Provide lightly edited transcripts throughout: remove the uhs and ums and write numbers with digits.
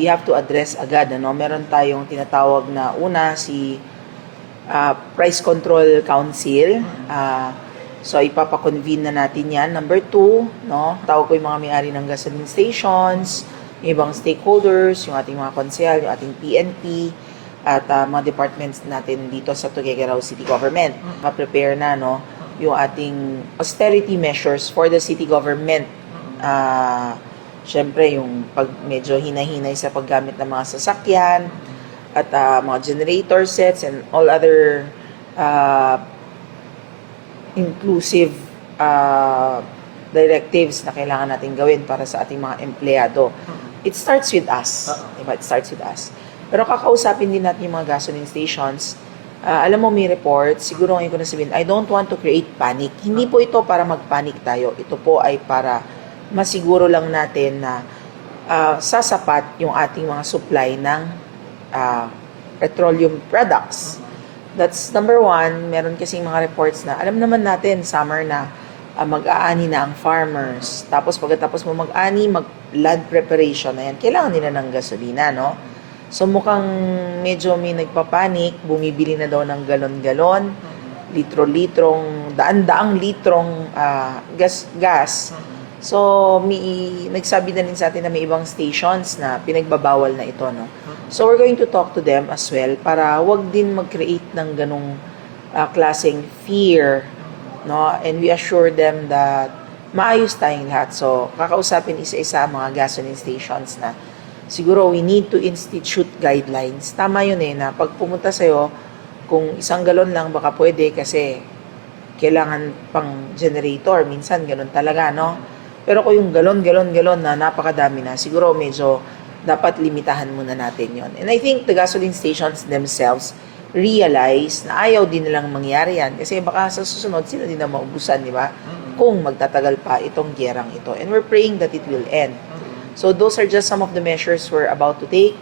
we have to address agad. Meron tayong tinatawag na una si Price Control Council. So ipapakonvene na natin yan. Number 2, tawag ko yung mga may-ari ng gasoline stations, yung ibang stakeholders, yung ating mga konsehal, yung ating PNP, at mga departments natin dito sa Tuguegarao City Government. Ma-prepare na yung ating austerity measures for the city government. Siyempre, yung medyo hinay-hinay sa paggamit ng mga sasakyan at mga generator sets and all other inclusive directives na kailangan natin gawin para sa ating mga empleyado. It starts with us. Diba? It starts with us. Pero kakausapin din natin yung mga gasoline stations. Alam mo, may report, siguro ngayon ko na sabihin, I don't want to create panic. Hindi po ito para mag-panic tayo. Ito po ay para masiguro lang natin na sasapat yung ating mga supply ng petroleum products. That's number 1. Meron kasing mga reports na, alam naman natin, summer na, mag-aani na ang farmers. Tapos pagkatapos mo mag-ani, mag-land preparation na yan, kailangan nila ng gasolina, no? So mukhang medyo may nagpapanik, bumibili na daw ng galon-galon, litro-litrong, daan-daang litrong gas. So nagsabi na rin sa atin na may ibang stations na pinagbabawal na ito, no? So we're going to talk to them as well para wag din mag-create ng ganong klaseng fear, no? And we assure them that maayos tayong lahat. So kakausapin isa-isa mga gasoline stations na siguro we need to institute guidelines. Tama yun na pag pumunta sa'yo, kung 1 galon lang baka pwede kasi kailangan pang generator. Minsan ganun talaga, no? Pero kung yung galon na napakadami na, siguro medyo dapat limitahan muna natin yon. And I think the gasoline stations themselves realize na ayaw din nilang mangyari yan kasi baka sa susunod sila din na maubusan, di ba? Kung magtatagal pa itong gyerang ito. And we're praying that it will end. So those are just some of the measures we're about to take.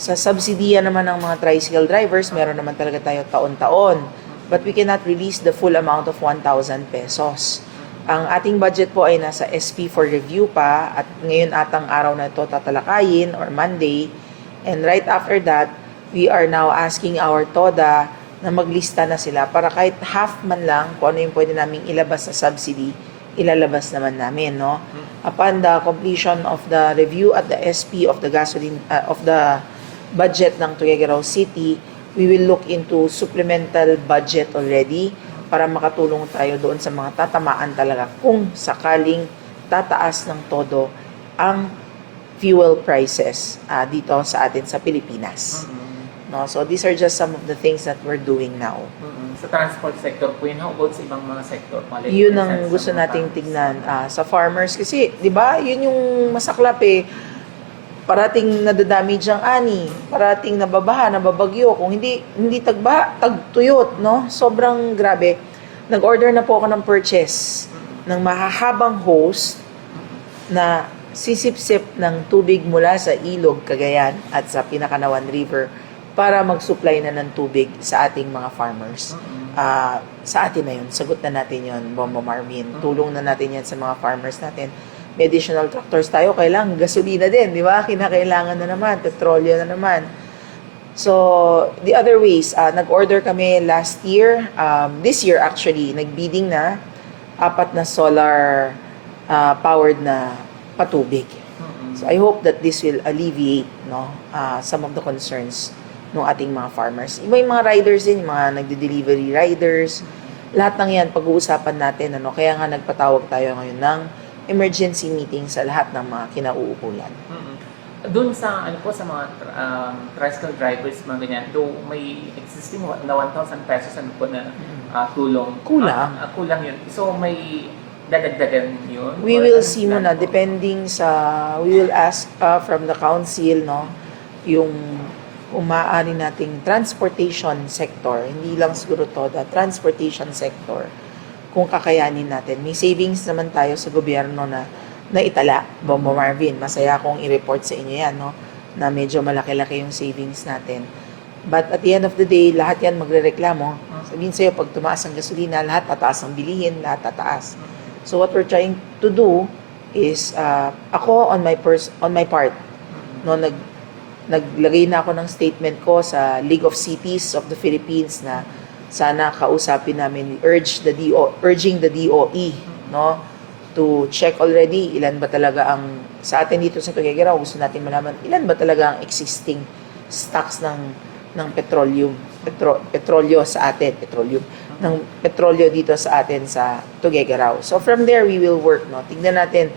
Sa subsidiya naman ng mga tricycle drivers, meron naman talaga tayo taon-taon. But we cannot release the full amount of 1,000 pesos. Ang ating budget po ay nasa SP for review pa at ngayon atang araw na ito tatalakayin or Monday. And right after that, we are now asking our TODA na maglista na sila para kahit half man lang kung ano yung pwede naming ilabas sa subsidy, ilalabas naman namin, no? Upon the completion of the review at the SP of the gasoline of the budget ng Tuguegarao City, we will look into supplemental budget already para makatulong tayo doon sa mga tatamaan talaga kung sakaling tataas ng todo ang fuel prices dito sa atin sa Pilipinas. No, so these are just some of the things that we're doing now. Sa transport sector po yun, how about sa ibang mga sector? Yun ang gusto nating tignan sa farmers kasi, di ba, yun yung masaklap parating nadadamage ang ani, parating nababaha, nababagyo, kung hindi tagtuyot, no? Sobrang grabe. Nag-order na po ako ng purchase ng mahahabang hose na sisip-sip ng tubig mula sa Ilog, Cagayan at sa Pinakanawan River para mag-supply na ng tubig sa ating mga farmers. Sa atin na yun. Sagot na natin yun, Bombo Marvin. Tulong na natin yan sa mga farmers natin. May additional tractors tayo, kailangan gasolina din, di ba? Kinakailangan na naman, petrolyo na naman. So, the other ways, nag-order kami last year, this year actually, nag-bidding na, 4 na solar powered na patubig. So, I hope that this will alleviate some of the concerns ng ating mga farmers. Iba yung mga riders din, yung mga nagde-delivery riders, lahat ng yan, pag-uusapan natin, kaya nga nagpatawag tayo ngayon ng emergency meeting sa lahat ng mga kinauukulan. Doon sa sa mga tricycle drivers, mga ganyan, though may existing na 1,000 pesos na tulong. Kulang. Kulang yun. So may dadagdagan yun? We will see muna, depending we will ask from the council, yung umaari nating transportation sector, hindi lang siguro to, the transportation sector, kung kakayanin natin. May savings naman tayo sa gobyerno na itala, Bombo Marvin. Masaya akong i-report sa inyo yan, na medyo malaki-laki yung savings natin. But at the end of the day, lahat yan magrereklamo. Sabihin sa'yo, pag tumaas ang gasolina, lahat tataas ang bilihin, lahat tataas. So what we're trying to do is, ako on my part, naglagay na ako ng statement ko sa League of Cities of the Philippines na sana kausapin namin, urging the DOE, no, to check already ilan ba talaga ang, sa atin dito sa Tuguegarao, gusto natin malaman ilan ba talaga ang existing stocks ng petrolyo sa atin, ng petrolyo dito sa atin sa Tuguegarao. So from there we will work, no. Tingnan natin,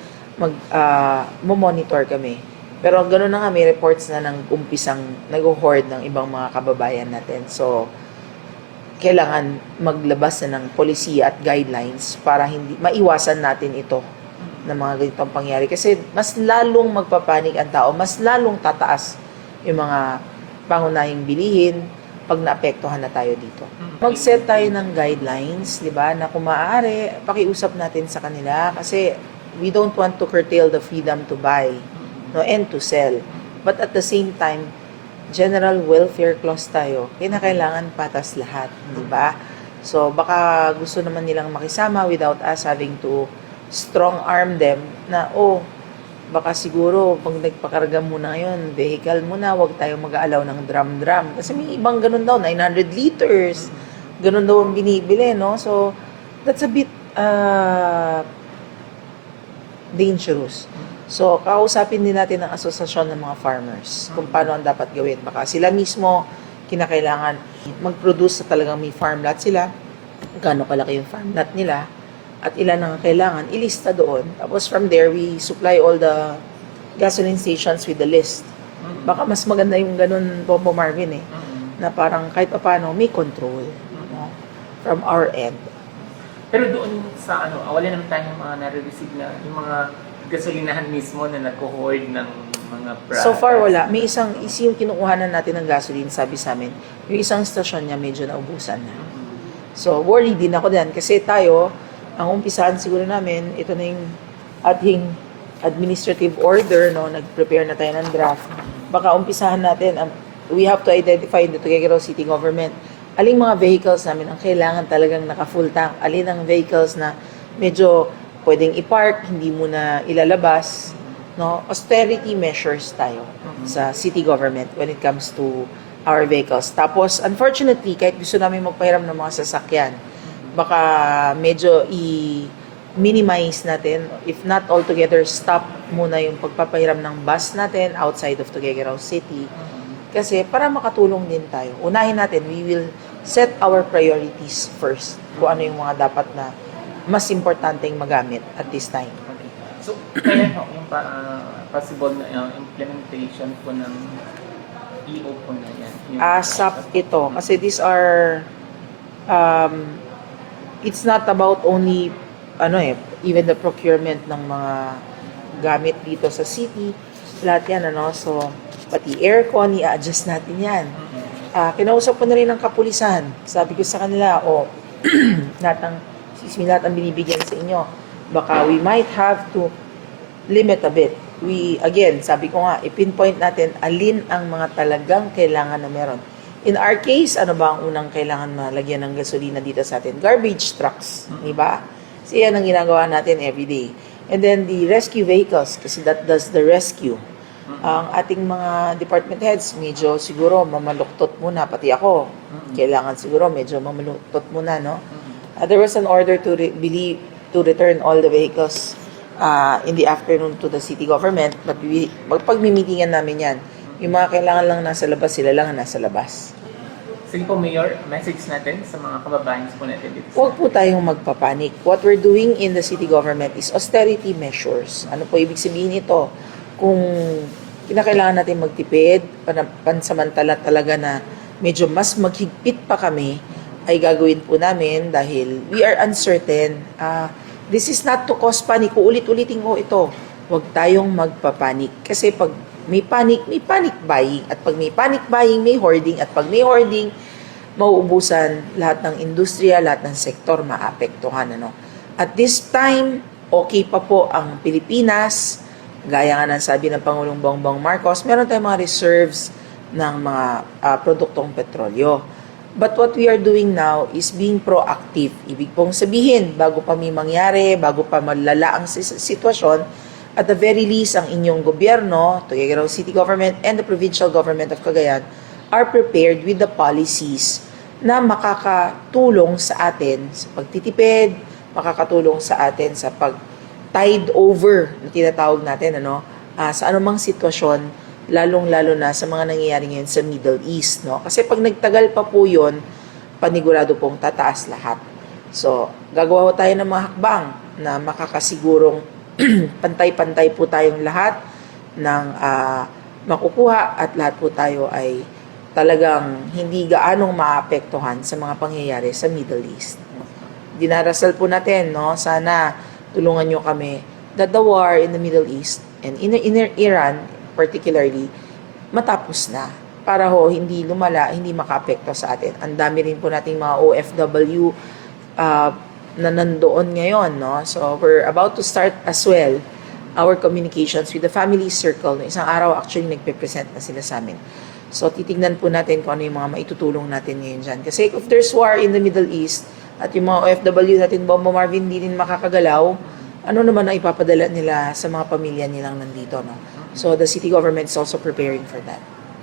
monitor kami. Pero ganoon na nga, may reports na nag-umpisang nag-hoard ng ibang mga kababayan natin. So kailangan maglabas na ng polisiya at guidelines para hindi maiwasan natin ito na mga ganitong pangyari. Kasi mas lalong magpapanik ang tao, mas lalong tataas yung mga pangunahing bilihin pag naapektuhan na tayo dito. Mag-set tayo ng guidelines, di ba, na kung maaari, pakiusap natin sa kanila kasi we don't want to curtail the freedom to buy, no, and to sell. But at the same time, general welfare clause tayo, kailangan patas lahat, di ba? So, baka gusto naman nilang makisama without us having to strong arm them na, baka siguro, pag nagpakarga muna ngayon, vehicle muna, wag tayo mag-aalaw ng drum-drum. Kasi may ibang ganun daw, 900 liters. Ganun daw ang binibili, no? So, that's a bit dangerous. So, kausapin din natin ang asosasyon ng mga farmers kung paano ang dapat gawin. Baka sila mismo kinakailangan mag-produce sa talagang may farm lot sila, gaano kalaki yung farm lot nila, at ilan ang kailangan, ilista doon. Tapos from there, we supply all the gasoline stations with the list. Baka mas maganda yung ganun, Popo Marvin, na parang kahit pa paano, may control, no, from our end. Pero doon sa wala naman tayong mga nare-receive na yung mga gasolinahan mismo na nag-hoard ng mga products. So far, wala. May yung kinukuhanan natin ng gasoline, sabi sa amin, yung isang stasyon niya medyo naubusan na. So, worried din ako din kasi tayo, ang umpisahan siguro namin, ito na yung ating administrative order, no, nag-prepare na tayo ng draft. Baka umpisahan natin, we have to identify in the Tuguegarao City Government, aling mga vehicles namin ang kailangan talagang naka-full tank, alin ang vehicles na medyo pwedeng i-park, hindi mo na ilalabas, no? Austerity measures tayo sa city government when it comes to our vehicles. Tapos, unfortunately, kahit gusto namin magpahiram ng mga sasakyan, baka medyo i-minimize natin, if not altogether, stop muna yung pagpapahiram ng bus natin outside of Tuguegarao City. Kasi para makatulong din tayo, unahin natin, we will set our priorities first. Kung ano yung mga dapat na mas importanteng magamit at this time. Okay. So, kailan ho yung possible na implementation po ng EO po na yan? ASAP ito. Kasi these are, it's not about only, even the procurement ng mga gamit dito sa city. Lahat yan, So, pati aircon, i-adjust natin yan. Kinausap ko na rin ng kapulisan. Sabi ko sa kanila, lahat ang binibigyan sa inyo. Baka we might have to limit a bit. Again, sabi ko nga, i-pinpoint natin alin ang mga talagang kailangan na meron. In our case, ano ba ang unang kailangan malagyan ng gasolina dito sa atin? Garbage trucks, di ba? Kasi yan ang ginagawa natin every day. And then the rescue vehicles, kasi that does the rescue. Ang ating mga department heads, medyo siguro mamaluktot muna, pati ako. Kailangan siguro medyo mamaluktot muna, no? There was an order to return all the vehicles in the afternoon to the city government, but pagmimitingan namin yan. Yung mga kailangan lang nasa labas, sila lang nasa labas. Sige po, Mayor, message natin sa mga kababayan po natin dito. Huwag po tayong magpapanik. What we're doing in the city government is austerity measures. Ano po ibig sabihin ito? Kung kinakailangan natin magtipid, pansamantala talaga na medyo mas maghigpit pa kami, ay gagawin po namin dahil we are uncertain. This is not to cause panic. Ulit-ulitin ko ito. Huwag tayong magpapanik. Kasi pag may panic buying. At pag may panic buying, may hoarding. At pag may hoarding, mauubusan lahat ng industriya, lahat ng sektor maapektuhan. At this time, okay pa po ang Pilipinas. Gaya nga ng sabi ng Pangulong Bongbong Marcos, meron tayong mga reserves ng mga produktong petrolyo. But what we are doing now is being proactive. Ibig pong sabihin, bago pa may mangyari, bago pa malala ang sitwasyon, at the very least, ang inyong gobyerno, Tuguegarao City Government and the Provincial Government of Cagayan are prepared with the policies na makakatulong sa atin sa pagtitipid, makakatulong sa atin sa pag-tide over na tinatawag natin, sa anumang sitwasyon, lalong-lalo na sa mga nangyayari ngayon sa Middle East. No? Kasi pag nagtagal pa po yun, panigurado pong tataas lahat. So, gagawa tayo ng mga hakbang na makakasigurong pantay-pantay po tayong lahat ng makukuha at lahat po tayo ay talagang hindi gaanong maapektuhan sa mga pangyayari sa Middle East. Dinarasal po natin, sana tulungan nyo kami that the war in the Middle East and in Iran particularly matapos na para hindi lumala, hindi makaapekto sa atin. Ang dami rin po nating mga OFW na nandoon ngayon, So, we're about to start as well our communications with the family circle. Isang araw, actually, nagpe-present na sila sa amin. So, titignan po natin kung ano yung mga maitutulong natin ngayon dyan. Kasi if there's war in the Middle East at yung mga OFW natin, Bombo Marvin, hindi rin makakagalaw, ano naman ang ipapadala nila sa mga pamilya nilang nandito, So, the city government is also preparing for that.